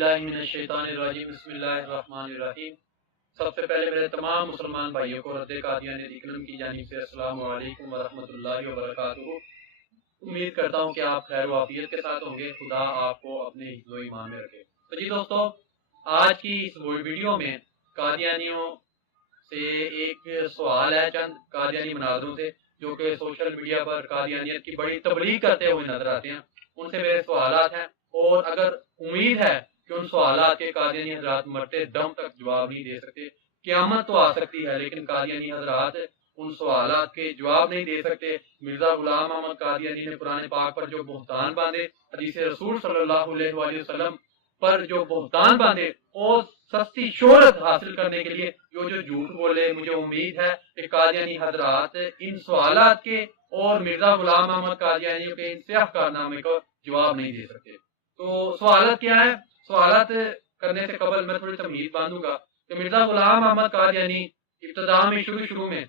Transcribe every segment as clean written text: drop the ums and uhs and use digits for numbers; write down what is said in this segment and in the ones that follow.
बिल्लाहि मिनश शैतानिर रजीम बिस्मिल्लाहिर रहमानिर रहीम। सबसे पहले मेरे तमाम मुसलमान भाइयों को रद्द कादियानी इकरम की जानिब से अस्सलामु अलैकुम व रहमतुल्लाहि व बरकातुहू। उम्मीद करता हूँ कि आप खैर वाफियत के साथ होंगे। खुदा आपको अपने हिफ्ज़-ओ ईमान में रखे। तो जी दोस्तों, आज की इस वीडियो में कादियानियों से एक सवाल है, चंद कादियानी मुनाज़रों से जो कि सोशल मीडिया पर कादियानियत की बड़ी तबलीग करते हुए नजर आते हैं, उनसे मेरे सवालात हैं। और अगर उम्मीद है कि उन सवालात के कादियानी हजरात मरते दम तक जवाब नहीं दे सकते, क़यामत तो आ सकती है लेकिन कादियानी हजरात उन सवालात के जवाब नहीं दे सकते। मिर्जा गुलाम अहमद कादियानी ने कुरान पाक पर जो बुहतान बांधे, हदीस रसूल सल्लल्लाहु अलैहि वसल्लम पर जो बुहतान बांधे और सस्ती शोहरत हासिल करने के लिए जो झूठ बोले, मुझे उम्मीद है कि कादियानी हजरात इन सवालात के और मिर्जा गुलाम अहमद कादियानी के इन स्याह कारनामे को जवाब नहीं दे सकते। तो सवालत क्या है? सवालत करने से कबल मैं थोड़ी तमहीद बांधूंगा कि मिर्जा गुलाम अहमद कादियानी इब्तिदा में शुरू में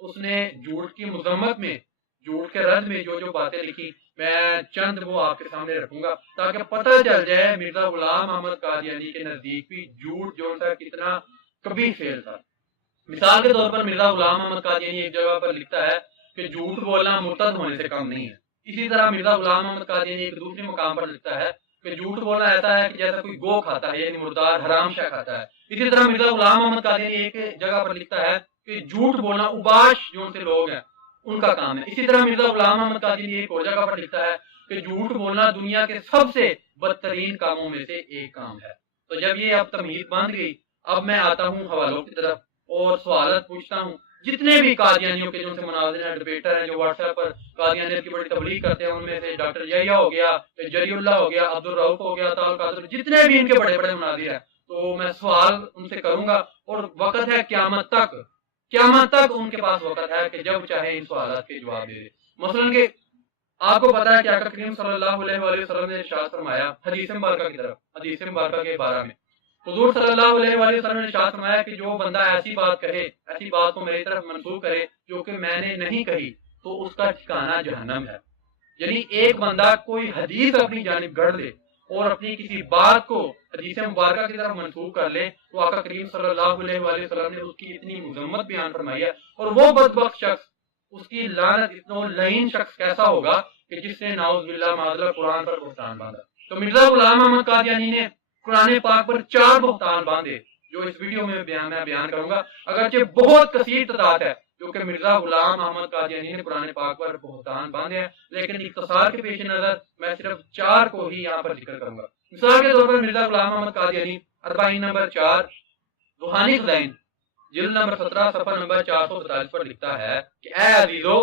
उसने झूठ की मजम्मत में, झूठ के रद्द में जो बातें लिखी, मैं चंद वो आपके सामने रखूंगा ताकि पता चल जाए मिर्जा गुलाम अहमद कादियानी के नजदीक भी झूठ जो था कितना कभी फेल था। मिसाल के तौर पर मिर्जा गुलाम अहमद कादियानी एक जगह पर लिखता है कि झूठ बोलना मुर्तद होने से कम नहीं है। इसी तरह मिर्जा गुलाम अहमद कादियानी एक दूसरे मुकाम पर लिखता है कि झूठ बोलना ऐसा है कि जैसा कोई गो खाता है, यानी मुर्दार हराम शाह खाता है। इसी तरह मिर्जा गुलाम अहमद कादियानी एक जगह पर लिखता है कि झूठ बोलना उबाश जो से लोग हैं उनका काम है। इसी तरह मिर्जा गुलाम अहमद कादियानी एक और जगह पर लिखता है कि झूठ बोलना दुनिया के सबसे बदतरीन कामों में से एक काम है। तो जब ये अब तमहीद बांध गई, अब मैं आता हूँ हवालों की तरफ और सवालत पूछता हूँ। जितने भी कादियानियों के जो उनसे मुनाज़िर हैं, डिबेटर हैं, जो व्हाट्सएप पर कादियानियत की बड़ी तबलीग करते हैं, उनमें से डॉक्टर यहिया हो गया, जरीउल्लाह हो गया, अब्दुल रऊफ हो गया, ताल कादर, जितने भी इनके बड़े बड़े मुनाज़िर हैं, तो मैं सवाल उनसे करूंगा और वक्त है क़यामत तक उनके पास वक्त है कि जब चाहे इन सवालात के जवाब दे दे। मसलन के आपको पता है कि आका करीम सल्लल्लाहु अलैहि वसल्लम ने इरशाद फरमाया हदीस मुबारका की तरफ, हदीस मुबारका के बारे में हुजूर सल्लल्लाहु अलैहि वसल्लम ने इरशाद फरमाया कि जो बंदा ऐसी बात कहे, ऐसी बात को मेरी तरफ मंसूब करे जो कि मैंने नहीं कही, तो उसका ठिकाना जहन्नम है। यानी एक बंदा कोई हदीस अपनी जानिब गढ़ ले और अपनी किसी बात को हदीस मुबारका की तरफ मंसूब कर ले, तो आका करीम सल्लल्लाहु अलैहि वसल्लम ने उसकी इतनी मुजम्मत बयान फरमाई है। और वो बदबख्त शख्स, उसकी लानत, इतना लईन शख्स कैसा होगा कि जिसने नाउज़ुबिल्लाह माज़ल्लाह कुरान पर बुहतान बांधा। तो मिर्जा गुलाम अहमद कादियानी ने कुरान पाक पर 4 बुहतान बांधे जो इस वीडियो में मैं बयान करूंगा। अगरचे बहुत कसीर तादाद है जो कि मिर्जा गुलाम अहमद कादियानी ने कुरान पाक पर बुहतान बांधे हैं, लेकिन इख्तिसार के पेश नजर मैं सिर्फ 4 को ही यहाँ पर जिक्र करूंगा। मिसाल के तौर पर मिर्जा गुलाम अहमद कादियानी 40 नंबर 4 रूहानी खज़ाइन जिल्द नंबर 17 सफा नंबर 442 पर लिखता है कि ऐ अजीजो,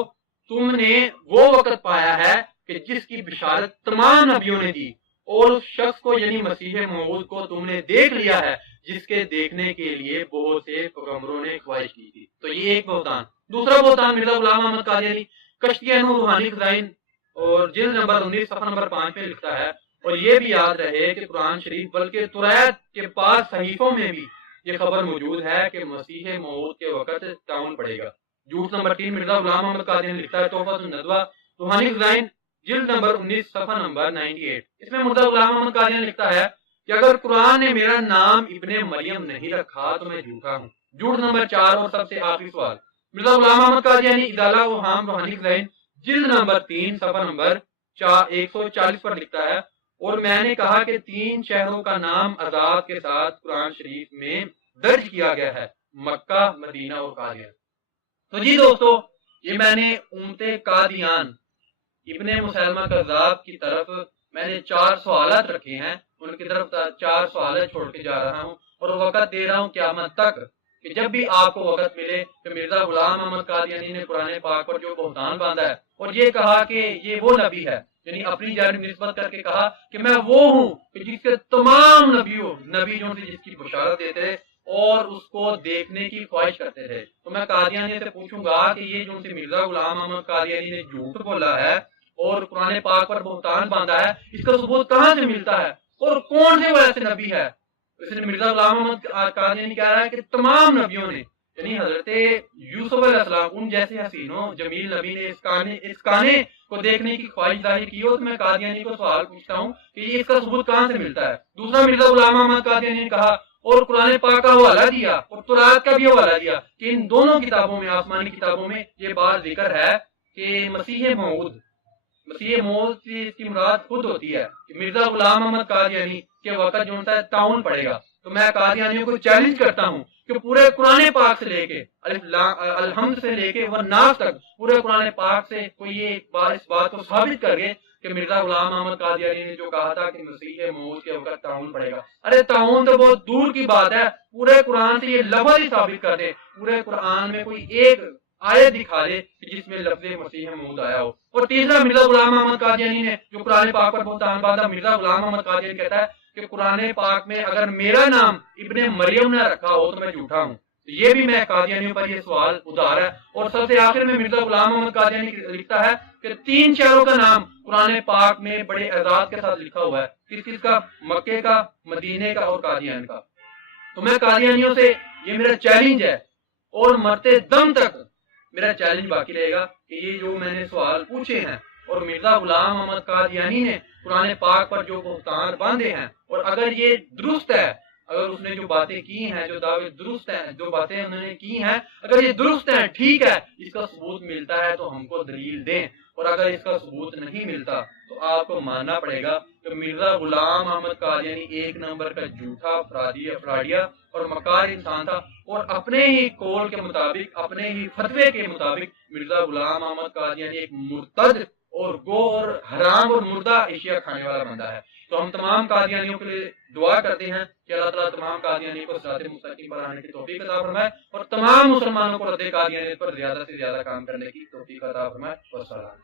तुमने वो वक्त पाया है कि जिसकी बिशारत तमाम नबियों ने दी, और उस शख्स को यानी मसीह मऊद को तुमने देख लिया है जिसके देखने के लिए बहुत से पैगंबरों ने ख्वाहिश की थी। तो ये एक बुहतान। दूसरा बुहतान मिर्जा गुलाम अहमद कादियानी कश्तियाँ नूर रूहानी खज़ाइन और जिल्द नंबर 19 सफा नंबर 5 पे लिखता है, और ये भी याद रहे कि कुरान शरीफ बल्कि तुरैत के पास सहीफों में भी ये खबर मौजूद है कि मसीह मऊद के वक्त ताउन पड़ेगा। झूठ नंबर 3 मिर्जा गुलाम अहमद कादियानी लिखता है तोहफ़तुन नदवा रूहानी खज़ाइन जिल्द नंबर 19 सफा नंबर 98। इसमें मिर्जा गुलाम अहमद कादियानी लिखता है कि अगर कुरान ने मेरा नाम इब्ने मरियम नहीं रखा तो मैं झूठा हूँ। झूठ नंबर 4 और सबसे आखिरी सवाल मिर्जा गुलाम अहमद कादियानी इदाला व हाम रूहानी खज़ाइन जिल्द नंबर 3 सफा नंबर 140 पर लिखता है, और मैंने कहा कि 3 शहरों का नाम आजाद के साथ कुरान शरीफ में दर्ज किया गया है, मक्का, मदीना और कादियान। तो जी दोस्तों, ये मैंने उम्मते कादियान इब्ने मुसैलमा कज़्ज़ाब की तरफ मैंने 4 सवालात रखे हैं, उनकी तरफ 4 सवाल छोड़ के जा रहा हूँ और वक्त दे रहा हूँ क़यामत तक कि जब भी आपको वक्त मिले कि मिर्जा गुलाम अहमद कादियानी ने कुरान पाक पर जो बुहतान बांधा है और ये कहा कि ये वो नबी है, यानी अपनी जानिब निस्बत करके कहा कि मैं वो हूँ कि जिसके तमाम नबी जो जिसकी बशारत देते और उसको देखने की ख्वाहिश करते थे। तो मैं कादियानी से पूछूंगा कि ये जो मिर्जा गुलाम अहमद कादियानी ने झूठ बोला है और कुरान पाक पर बुहतान बांधा है, इसका सबूत कहाँ से मिलता है और कौन से वो ऐसे नबी है? इसलिए मिर्जा गुलाम अहमद कादियानी कह रहा है कि तमाम नबियों ने یعنی حضرت یوسف علیہ السلام ان جیسے حسینوں جمیل نبی نے اس کانے کو دیکھنے کی خواہش ظاہر کی ہو، تو میں قادیانی کو سوال پوچھتا ہوں کہ یہ اس کا ثبوت کہاں سے ملتا ہے؟ دوسرا، مرزا غلام احمد قادیانی نے کہا اور قرآن پاک کا حوالہ دیا اور تورات کا بھی حوالہ دیا کہ ان دونوں کتابوں میں، آسمانی کتابوں میں یہ بات ذکر ہے کہ مسیح موعود سے اس کی مراد خود ہوتی ہے کہ مرزا غلام احمد قادیانی کے وقت جو ہوتا ہے تعاون پڑے گا۔ تو میں قادیانیوں کو چیلنج کرتا ہوں کہ پورے قرآن پاک سے لے کے الحمد سے لے کے والناس تک پورے قرآن پاک سے کوئی یہ اس بات کو ثابت کر گئے کہ مرزا غلام احمد قادیانی نے جو کہا تھا کہ مسیح موعود کے وقت تعاون پڑے گا۔ ارے تعاون تو بہت دور کی بات ہے، پورے قرآن سے یہ لفظ ہی ثابت کر دے، پورے قرآن میں کوئی ایک آیت دکھا دے جس میں لفظ مسیح موعود آیا ہو۔ اور تیسرا، مرزا غلام احمد قادیانی نے جو قرآن پاک پر بہتان باندھا، مرزا غلام احمد قادیانی کہتا ہے کہ قرآن پاک میں اگر میرا نام ابن مریم نے رکھا ہو تو میں جھوٹا ہوں۔ یہ بھی میں قادیانیوں پر یہ سوال ادھار ہے۔ اور سب سے آخر میں مرزا غلام احمد قادیانی لکھتا ہے کہ 3 شہروں کا نام قرآن پاک میں بڑے اعزاز کے ساتھ لکھا ہوا ہے، کس کا؟ مکے کا، مدینے کا اور قادیان کا۔ تو میں قادیانیوں سے یہ میرا چیلنج ہے اور مرتے دم تک میرا چیلنج باقی رہے گا کہ یہ جو میں نے سوال پوچھے ہیں اور مرزا غلام احمد قادیانی نے قرآن پاک پر جو بہتان باندھے ہیں، اور اگر یہ درست ہے، اگر اس نے جو باتیں کی ہیں، جو دعوے درست ہیں، جو باتیں انہوں نے کی ہیں، اگر یہ درست ہیں، ٹھیک ہے، اس کا ثبوت ملتا ہے تو ہم کو دلیل دیں، اور اگر اس کا ثبوت نہیں ملتا تو آپ کو ماننا پڑے گا کہ مرزا غلام احمد قادیانی 1 نمبر کا جھوٹا افرادیہ اور مکار انسان تھا، اور اپنے ہی قول کے مطابق، اپنے ہی فتوے کے مطابق مرزا غلام احمد قادیانی ایک مرتد اور گور حرام اور مردہ اشیاء کھانے والا بندہ ہے۔ تو ہم تمام قادیانیوں کے لیے دعا کرتے ہیں کہ اللہ تعالیٰ تمام قادیانی کو صراط مستقیم پر آنے کی توفیق عطا فرمائے، اور تمام مسلمانوں کو رد قادیانیت پر زیادہ سے زیادہ کام کرنے کی توفیق عطا فرمائے۔ والسلام۔